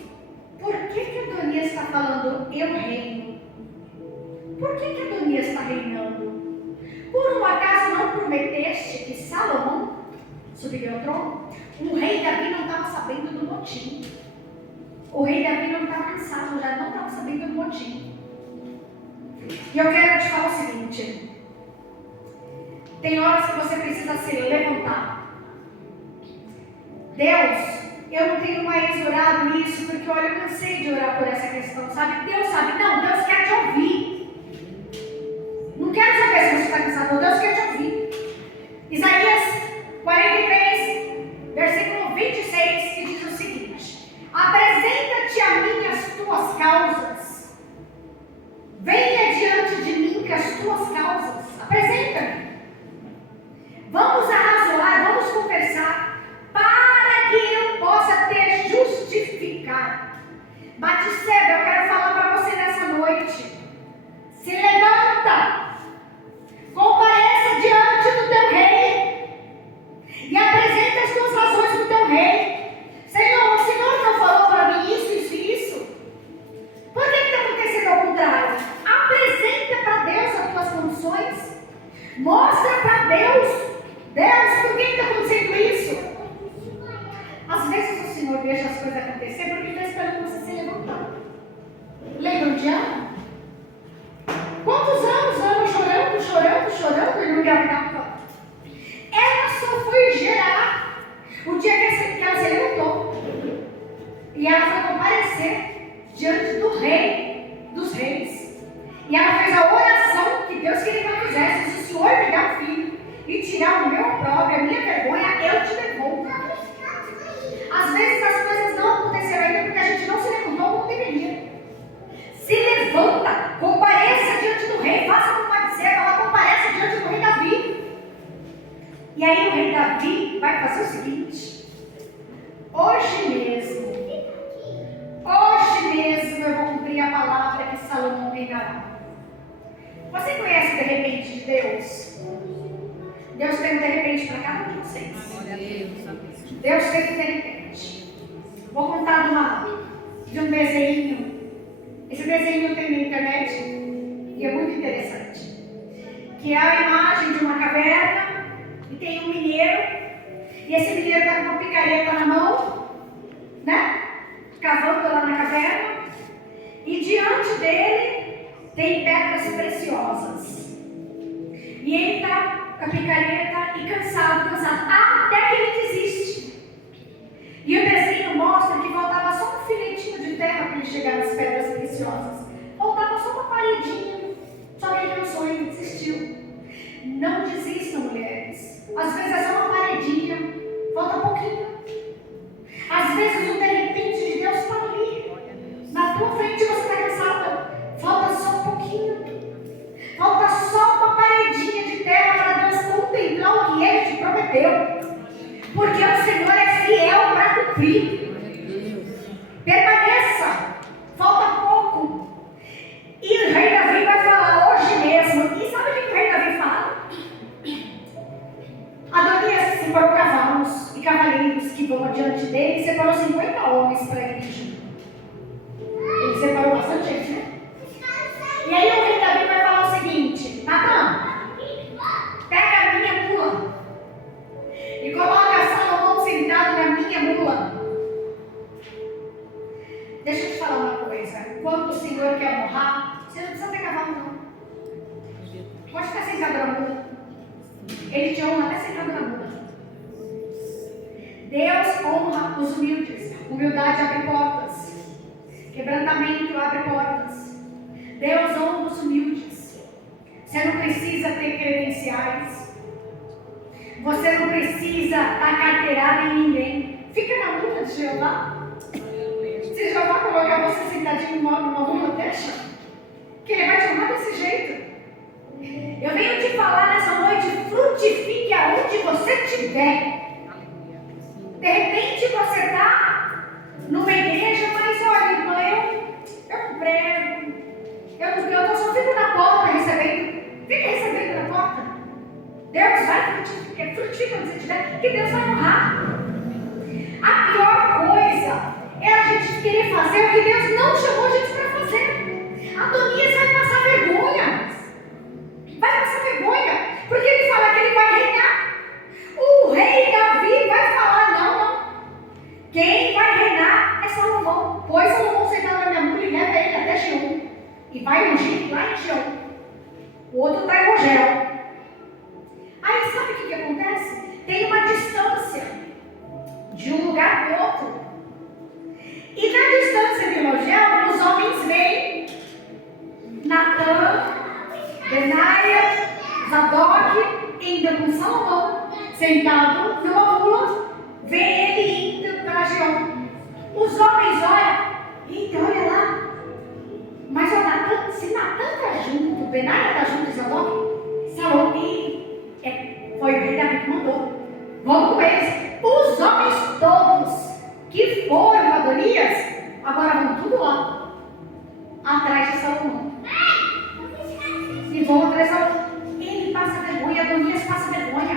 por que Adonias está falando eu reino? Por que Adonias está reinando? Por um acaso não prometeste que Salomão subiria ao trono? O rei Davi não estava sabendo do motim. O rei Davi não estava cansado, já não estava sabendo do motim. E eu quero te falar o seguinte: tem horas que você precisa se levantar. Deus, eu não tenho mais orado isso, porque olha, eu cansei de orar por essa questão, sabe? Deus sabe, não, Deus quer te ouvir. Não quero saber se você está cansado, Deus quer te ouvir. Isaías 43, versículo 26, que diz o seguinte: apresenta-te a mim as tuas causas. Venha diante de mim com as tuas causas. Apresenta-me. Vamos arrazoar, vamos conversar, para que eu possa te justificar. Batseba, eu quero falar para você nessa noite. Se levanta, compareça diante do teu rei e apresenta as tuas razões para o teu rei. Senhor, o Senhor não falou para mim isso, isso e isso. Por que está acontecendo ao contrário? Apresenta para Deus as tuas condições. Mostra para Deus. Deus, por que está acontecendo isso? Às vezes o Senhor deixa as coisas acontecer porque Ele está esperando você se levantar. Lembram de Ana? Quantos anos Ana chorando e não engravidava? Ela só foi gerar o dia que ela se levantou. E ela foi comparecer diante do rei dos reis. E ela fez a oração que Deus queria que ela fizesse: se o Senhor me dar um filho e tirar o meu opróbrio, a minha vergonha, eu te devolvo. Às vezes as coisas não aconteceram ainda porque a gente não se levantou como deveria. Se levanta, compareça diante do rei, faça como Batseba, ela compareça diante do rei Davi. E aí o rei Davi vai fazer o seguinte: hoje mesmo eu vou cumprir a palavra que Salomão reinará. Você conhece o de repente de Deus? Deus tem um de repente para cada um de vocês. Deus tem um de repente. Vou contar de um desenho. Esse desenho tem na internet e é muito interessante. Que é a imagem de uma caverna e tem um mineiro. E esse mineiro está com uma picareta na mão, né? Cavando lá na caverna. E diante dele tem pedras preciosas. E ele está com a picareta e cansado, até que ele desiste. E o desenho mostra que faltava só um filetinho de terra para ele chegar nas pedras preciosas. Faltava só uma paredinha. Só que ele cansou e ele desistiu. Não desistam, mulheres. Às vezes é só uma paredinha. Falta Porque o Senhor é fiel para cumprir. Permaneça. Falta pouco. E o rei Davi vai falar hoje mesmo. E sabe o que o rei Davi fala? Adonias separou cavalos e cavaleiros que vão adiante dele e separou 50 homens para a igreja. Ele separou bastante gente, né? E aí o rei Davi vai falar o seguinte: Natan, pega a minha mula e coloca Salomão sentado na minha mula. Deixa eu te falar uma coisa. Quando o Senhor quer honrar, você não precisa ter cavalo, não. Pode ficar sentado na mula. Ele te honra até sentado na mula. Deus honra os humildes. Humildade abre portas. Quebrantamento abre portas. Deus honra os humildes. Você não precisa ter credenciais. Você não precisa dar carteirada em ninguém. Fica na mula de Jeová. Se Jeová colocar você sentadinho numa mula, deixa. Que ele vai te honrar desse jeito. Eu venho te falar nessa noite: frutifique aonde você estiver. De repente você está numa igreja, mas olha, irmã, eu não prego, eu estou só fico na porta recebendo. Fica recebendo na porta. Deus vai frutificar onde você estiver, que Deus vai honrar. A pior coisa é a gente querer fazer o que Deus não chamou a gente para fazer. Adonias vai passar vergonha. Vai passar vergonha, porque ele fala que ele vai reinar. O rei Davi vai falar: não. Quem vai reinar é Salomão. Põe Salomão sentado na minha mula e leva ele até Gion. E vai ungir lá em Gion. O outro está em Rogel. Aí sabe o que acontece? Tem uma distância de um lugar para o outro. E na distância de Rogel, os homens veem Natan, Benaia, Zadok indo com Salomão, sentado numa mula, vê ele indo para Gion. Os homens olham, eita, olha lá. Mas o Natan, se Natan está junto, Benaia está junto e Zadok, Salomão, foi o rei Davi que mandou. Vamos com eles. Os homens todos que foram Adonias, agora vão tudo lá, atrás de Salomão. E vão atrás de Salomão. Ele passa vergonha, Adonias passa vergonha.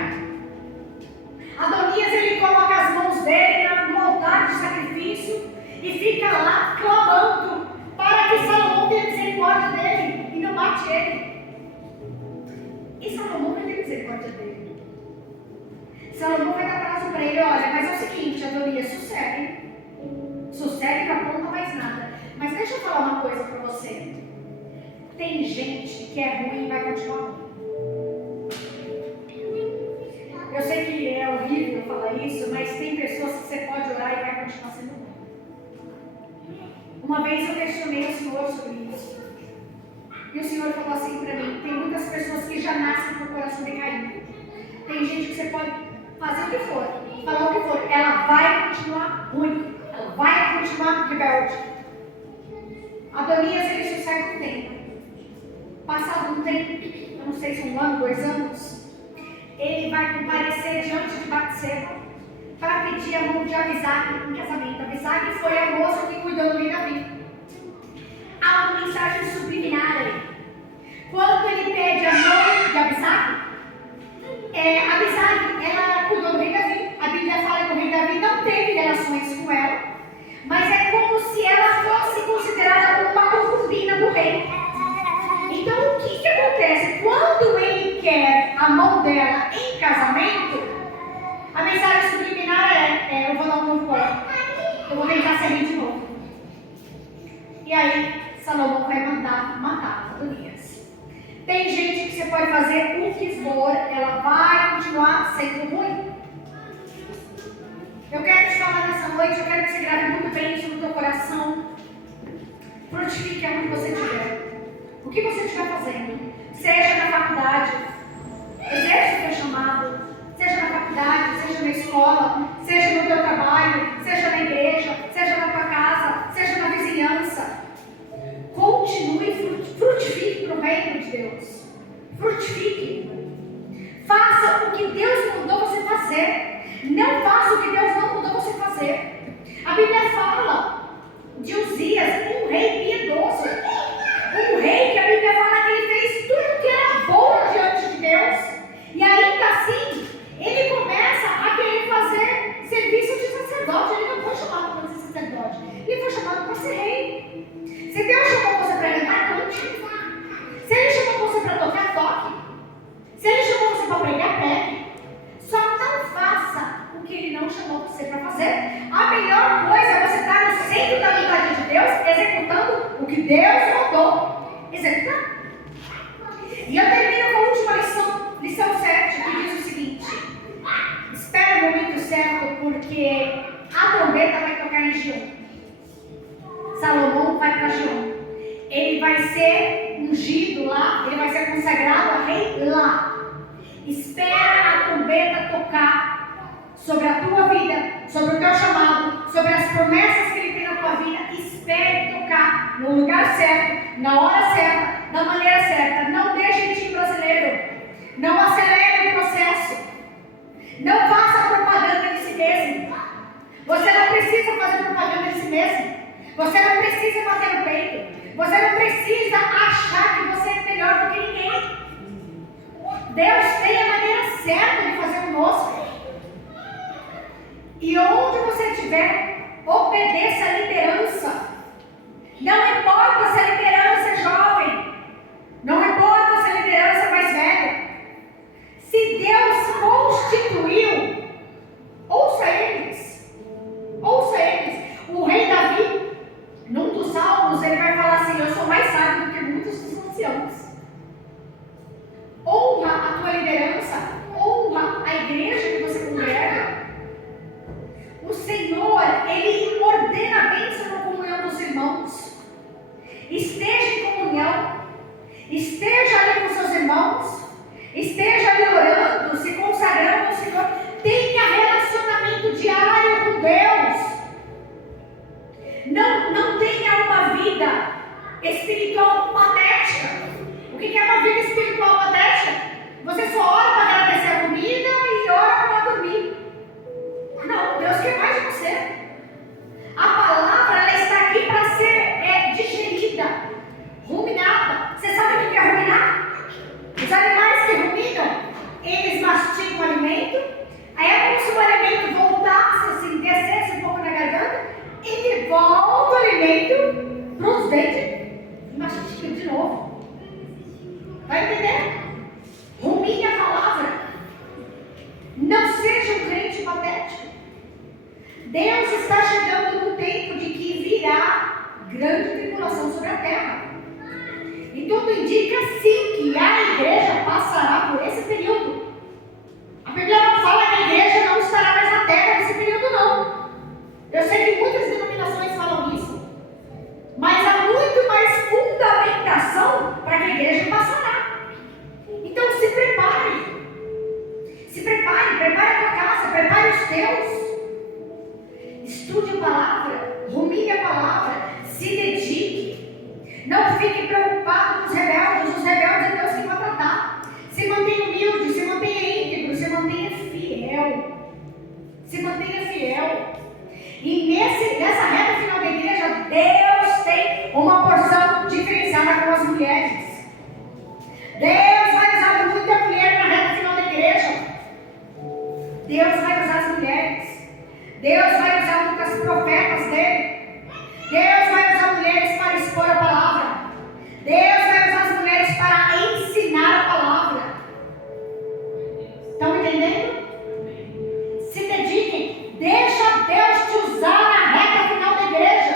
Adonias, ele coloca as mãos dele no altar de sacrifício e fica lá clamando para que Salomão tenha misericórdia dele e não mate ele. E Salomão vai ter misericórdia dele. Salomão vai dar prazo para ele: olha, mas é o seguinte, Adonias, sossegue, não aponta mais nada. Mas deixa eu falar uma coisa para você. Tem gente que é ruim e vai continuar ruim. Eu sei que é horrível falar isso, mas tem pessoas que você pode orar e vai continuar sendo ruim. Uma vez eu questionei o Senhor sobre isso. E o Senhor falou assim para mim: tem muitas pessoas que já nascem com o coração decaído. Tem gente que você pode fazer o que for, falar o que for, ela vai continuar ruim. Ela vai continuar rebelde. Adonias, ele sossega um tempo. Passado um tempo, eu não sei se 1 ano, 2 anos, ele vai comparecer diante de Batseba para pedir a mão de Abisag em casamento. Abisag foi a moça que cuidou do rei Davi. Há uma mensagem subliminar aí. Quando ele pede a mão de Abisag, Abisag, ela cuidou do rei Davi. A Bíblia fala que o rei Davi não teve relações com ela, mas é como se ela fosse considerada uma concubina do rei. Então o que acontece? Quando ele quer a mão dela em casamento, a mensagem subliminar eu vou dar um novo corpo. Eu vou tentar servir de novo. E aí Salomão vai mandar matar Adonias. Tem gente que você pode fazer o que for, ela vai continuar sendo ruim. Eu quero te falar nessa noite, eu quero que você grave muito bem isso no teu coração. Frutifique aonde você estiver. O que você estiver fazendo, seja na faculdade, exerce o teu chamado, seja na faculdade, seja na escola, seja no teu trabalho, seja na igreja, seja na tua casa, seja na vizinhança. Continue e frutifique para o reino de Deus. Frutifique. Faça o que Deus mandou você fazer. Não certo porque a trombeta vai tocar em Gion. Salomão vai para Gion. Ele vai ser ungido lá, ele vai ser consagrado a rei lá. Espera a trombeta tocar sobre a tua vida, sobre o teu chamado, sobre as promessas que ele tem na tua vida. Espere tocar no lugar certo, na hora certa, da maneira certa. Não deixe jeitinho brasileiro. Não acelere o processo. Não faça propaganda de si mesmo. Você não precisa fazer propaganda de si mesmo. Você não precisa bater no peito. Você não precisa achar que você é melhor do que ninguém. Deus tem a maneira certa de fazer conosco. E onde você estiver, obedeça a liderança. Não importa se a liderança é jovem. Não importa se a liderança é mais velha. Se Deus constituiu, ouça eles. Ouça eles. O rei Davi, num dos salmos, ele vai falar assim: eu sou mais sábio do que muitos dos anciãos. Honra a tua liderança, honra a igreja que você congrega. O Senhor, Ele ordena a bênção na comunhão dos irmãos. Esteja em comunhão, esteja ali com seus irmãos, esteja ali orando, se consagrando ao Senhor. Tenha relacionamento diário com Deus. Não tenha uma vida espiritual patética. O que é uma vida espiritual patética? Você só ora para agradecer a comida e ora para dormir. Não, Deus quer mais de você. A palavra, ela está aqui para ser digerida, ruminada. Você sabe o que é ruminar? Os animais que ruminam, eles mastigam o alimento. Aí é como se o alimento voltasse, assim, descesse um pouco na garganta. Ele volta o alimento para os dentes e mastiga de novo. Vai entender? Rumine a palavra. Não seja um crente patético. Deus está chegando num tempo de que virá grande tribulação sobre a terra. E tudo indica sim que a igreja passará por esse período. A Bíblia não fala que a igreja não estará mais na terra nesse período, não. Eu sei que muitas denominações falam isso. Mas há muito mais fundamentação para que a igreja passará. Então se prepare. Se prepare, prepare a tua casa, prepare os teus. Estude a palavra, rumine a palavra, se dedique. Não fique preocupado com os rebeldes é Deus que vai tratar. Se mantenha humilde, se mantenha íntegro, se mantenha fiel. Se mantenha fiel. E nessa reta final da igreja, Deus tem uma porção diferenciada com as mulheres. Deus vai usar muita mulher na reta final da igreja. Deus vai usar as mulheres. Deus vai usar muitas profetas dele. Deus vai usar mulheres para expor a palavra. Deus vai usar as mulheres para ensinar a palavra. Estão entendendo? Se dediquem. Deixa Deus te usar na reta final da igreja.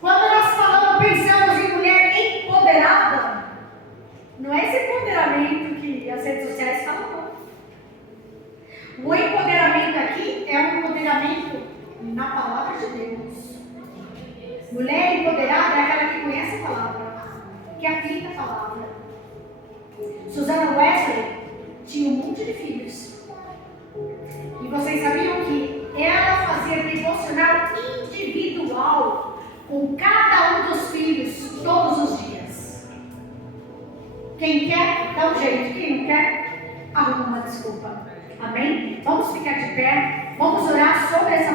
Quando nós falamos, pensamos em mulher empoderada, não é esse empoderamento que as redes sociais falam, não. O empoderamento aqui é um empoderamento na palavra de Deus. Mulher empoderada é aquela que conhece a palavra, que aplica a palavra. Susana Wesley tinha um monte de filhos. E vocês sabiam que ela fazia devocional individual com cada um dos filhos todos os dias. Quem quer, dá um jeito. Quem não quer, arruma uma desculpa. Amém? Vamos ficar de pé. Vamos orar sobre essa